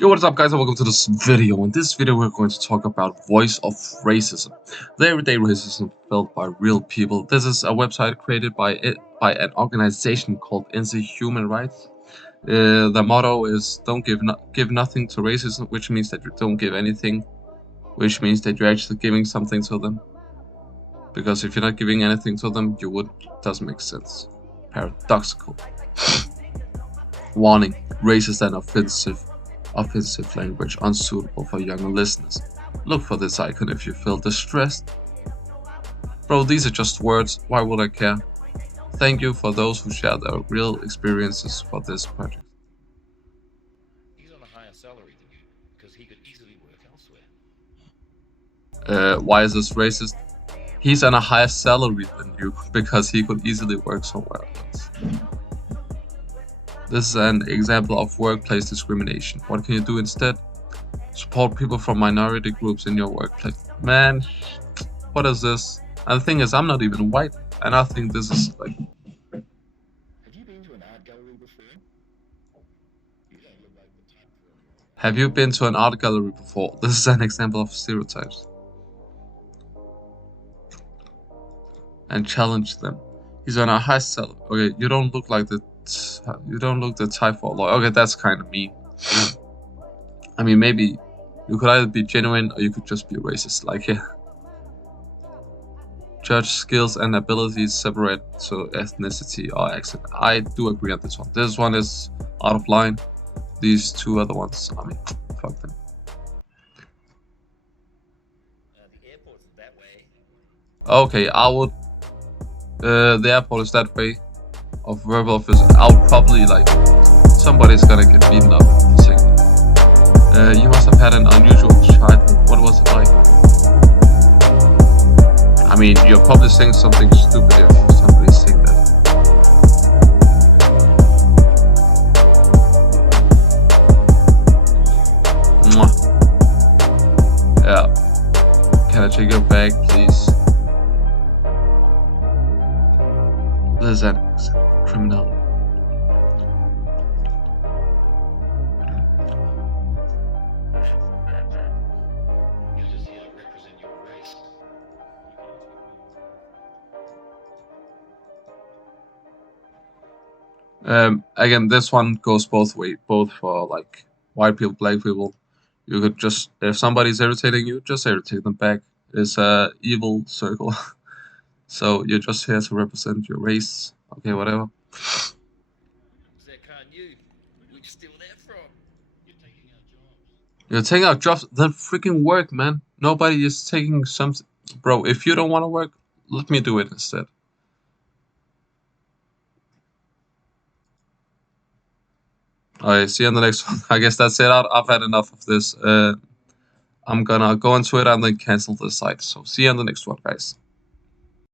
Yo, what is up guys, and welcome to this video. In this video we're going to talk about voice of racism, the everyday racism felt by real people. This is a website created by an organization called NC Human Rights. The motto is don't give nothing to racism, which means that you don't give anything, which means that you're actually giving something to them. Because if you're not giving anything to them, you would. Doesn't make sense. Paradoxical. Warning: racist and offensive language unsuitable for younger listeners. Look for this icon if you feel distressed. Bro, these are just words, why would I care? Thank you for those who share their real experiences for this project. He's on a higher salary than you, because he could easily work elsewhere. Why is this racist? He's on a higher salary than you, because he could easily work somewhere else. This is an example of workplace discrimination. What can you do instead? Support people from minority groups in your workplace. Man, what is this? And the thing is, I'm not even white, and I think this is like... Have you been to an art gallery before? You don't look like the type for... Have you been to an art gallery before? This is an example of stereotypes. And challenge them. He's on a high salary. Okay, you don't look the type for a lawyer. Okay, that's kind of mean. I mean, maybe you could either be genuine or you could just be racist. Like, yeah. Judge skills and abilities separate to ethnicity or accent. I do agree on this one. This one is out of line. These two other ones, I mean, fuck them. The airport's that way. Okay, I would. The airport is that way. Of verbal offense, I would probably like somebody's gonna get beaten up for saying that. You must have had an unusual childhood. What was it like? I mean, you're probably saying something stupid if somebody's saying that. Mwah. Yeah. Can I take your bag, please? This is an criminality. You're just here to represent your race. Again, this one goes both ways, both for like white people, black people. You could just, if somebody's irritating you, just irritate them back. It's a evil circle. So you're just here to represent your race. Okay, whatever. Is that car new? Where'd you steal that from? You're taking our jobs. You're taking out jobs, then freaking work, man. Nobody is taking something. Bro, if you don't want to work, let me do it instead. Alright, see you on the next one. I guess that's it. I've had enough of this. I'm gonna go into it and then cancel the site. So see you on the next one, guys.